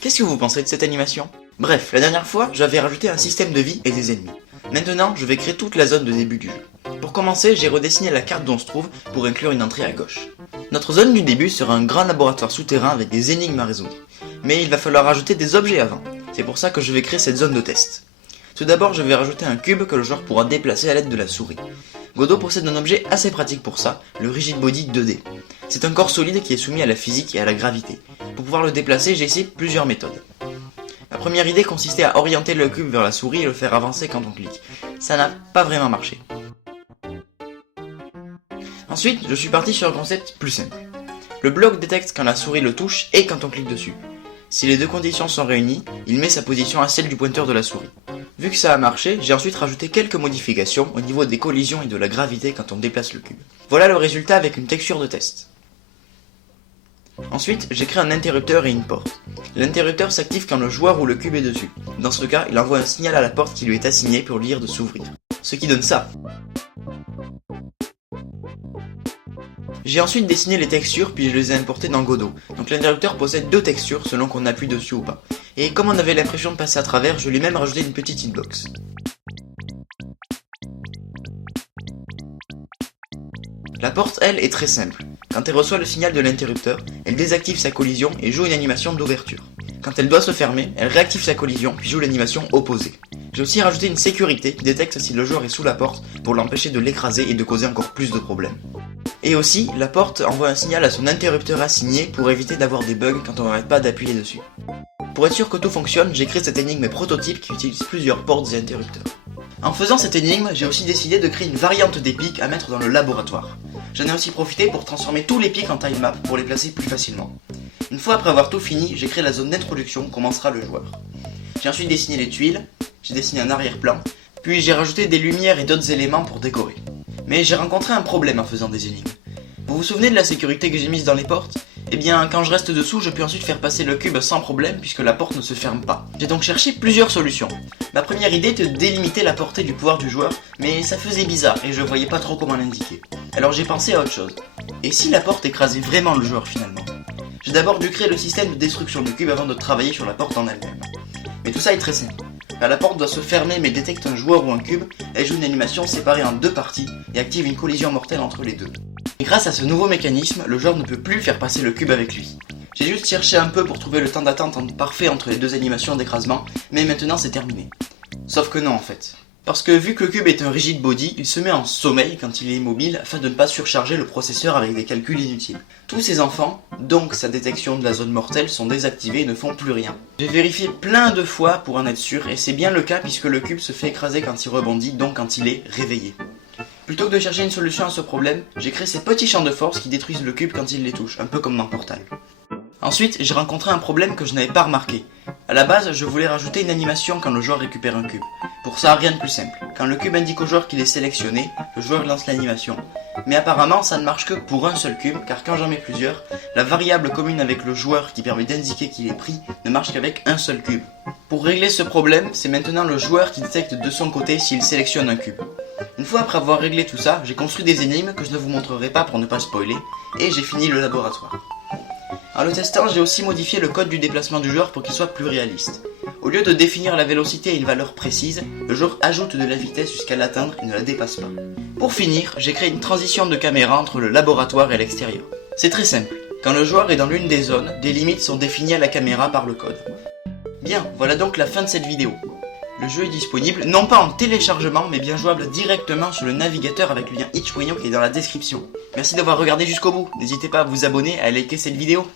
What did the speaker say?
Qu'est-ce que vous pensez de cette animation? Bref, la dernière fois, j'avais rajouté un système de vie et des ennemis. Maintenant, je vais créer toute la zone de début du jeu. Pour commencer, j'ai redessiné la carte dont on se trouve pour inclure une entrée à gauche. Notre zone du début sera un grand laboratoire souterrain avec des énigmes à résoudre. Mais il va falloir rajouter des objets avant. C'est pour ça que je vais créer cette zone de test. Tout d'abord, je vais rajouter un cube que le joueur pourra déplacer à l'aide de la souris. Godot possède un objet assez pratique pour ça, le Rigid Body 2D. C'est un corps solide qui est soumis à la physique et à la gravité. Pour pouvoir le déplacer, j'ai essayé plusieurs méthodes. Ma première idée consistait à orienter le cube vers la souris et le faire avancer quand on clique. Ça n'a pas vraiment marché. Ensuite, je suis parti sur un concept plus simple. Le bloc détecte quand la souris le touche et quand on clique dessus. Si les deux conditions sont réunies, il met sa position à celle du pointeur de la souris. Vu que ça a marché, j'ai ensuite rajouté quelques modifications au niveau des collisions et de la gravité quand on déplace le cube. Voilà le résultat avec une texture de test. Ensuite, j'ai créé un interrupteur et une porte. L'interrupteur s'active quand le joueur ou le cube est dessus. Dans ce cas, il envoie un signal à la porte qui lui est assignée pour lui dire de s'ouvrir. Ce qui donne ça. J'ai ensuite dessiné les textures puis je les ai importées dans Godot. Donc l'interrupteur possède deux textures selon qu'on appuie dessus ou pas. Et comme on avait l'impression de passer à travers, je lui ai même rajouté une petite hitbox. La porte, elle, est très simple. Quand elle reçoit le signal de l'interrupteur, elle désactive sa collision et joue une animation d'ouverture. Quand elle doit se fermer, elle réactive sa collision puis joue l'animation opposée. J'ai aussi rajouté une sécurité qui détecte si le joueur est sous la porte pour l'empêcher de l'écraser et de causer encore plus de problèmes. Et aussi, la porte envoie un signal à son interrupteur assigné pour éviter d'avoir des bugs quand on n'arrête pas d'appuyer dessus. Pour être sûr que tout fonctionne, j'ai créé cette énigme prototype qui utilise plusieurs portes et interrupteurs. En faisant cette énigme, j'ai aussi décidé de créer une variante des pics à mettre dans le laboratoire. J'en ai aussi profité pour transformer tous les pics en tilemap pour les placer plus facilement. Une fois après avoir tout fini, j'ai créé la zone d'introduction où commencera le joueur. J'ai ensuite dessiné les tuiles, j'ai dessiné un arrière-plan, puis j'ai rajouté des lumières et d'autres éléments pour décorer. Mais j'ai rencontré un problème en faisant des énigmes. Vous vous souvenez de la sécurité que j'ai mise dans les portes? Eh bien, quand je reste dessous, je peux ensuite faire passer le cube sans problème puisque la porte ne se ferme pas. J'ai donc cherché plusieurs solutions. Ma première idée était de délimiter la portée du pouvoir du joueur, mais ça faisait bizarre et je voyais pas trop comment l'indiquer. Alors j'ai pensé à autre chose. Et si la porte écrasait vraiment le joueur finalement? J'ai d'abord dû créer le système de destruction du cube avant de travailler sur la porte en elle-même. Mais tout ça est très simple. Quand la porte doit se fermer mais détecte un joueur ou un cube, elle joue une animation séparée en deux parties et active une collision mortelle entre les deux. Et grâce à ce nouveau mécanisme, le joueur ne peut plus faire passer le cube avec lui. J'ai juste cherché un peu pour trouver le temps d'attente parfait entre les deux animations d'écrasement, mais maintenant c'est terminé. Sauf que non en fait. Parce que vu que le cube est un rigid body, il se met en sommeil quand il est immobile afin de ne pas surcharger le processeur avec des calculs inutiles. Tous ces enfants, donc sa détection de la zone mortelle, sont désactivés et ne font plus rien. J'ai vérifié plein de fois pour en être sûr et c'est bien le cas puisque le cube se fait écraser quand il rebondit, donc quand il est réveillé. Plutôt que de chercher une solution à ce problème, j'ai créé ces petits champs de force qui détruisent le cube quand il les touche, un peu comme dans Portal. Ensuite, j'ai rencontré un problème que je n'avais pas remarqué. A la base, je voulais rajouter une animation quand le joueur récupère un cube. Pour ça, rien de plus simple. Quand le cube indique au joueur qu'il est sélectionné, le joueur lance l'animation. Mais apparemment, ça ne marche que pour un seul cube, car quand j'en mets plusieurs, la variable commune avec le joueur qui permet d'indiquer qu'il est pris ne marche qu'avec un seul cube. Pour régler ce problème, c'est maintenant le joueur qui détecte de son côté s'il sélectionne un cube. Une fois après avoir réglé tout ça, j'ai construit des énigmes que je ne vous montrerai pas pour ne pas spoiler, et j'ai fini le laboratoire. En le testant, j'ai aussi modifié le code du déplacement du joueur pour qu'il soit plus réaliste. Au lieu de définir la vélocité à une valeur précise, le joueur ajoute de la vitesse jusqu'à l'atteindre et ne la dépasse pas. Pour finir, j'ai créé une transition de caméra entre le laboratoire et l'extérieur. C'est très simple. Quand le joueur est dans l'une des zones, des limites sont définies à la caméra par le code. Bien, voilà donc la fin de cette vidéo. Le jeu est disponible, non pas en téléchargement, mais bien jouable directement sur le navigateur avec le lien itch.io qui est dans la description. Merci d'avoir regardé jusqu'au bout, n'hésitez pas à vous abonner et à liker cette vidéo.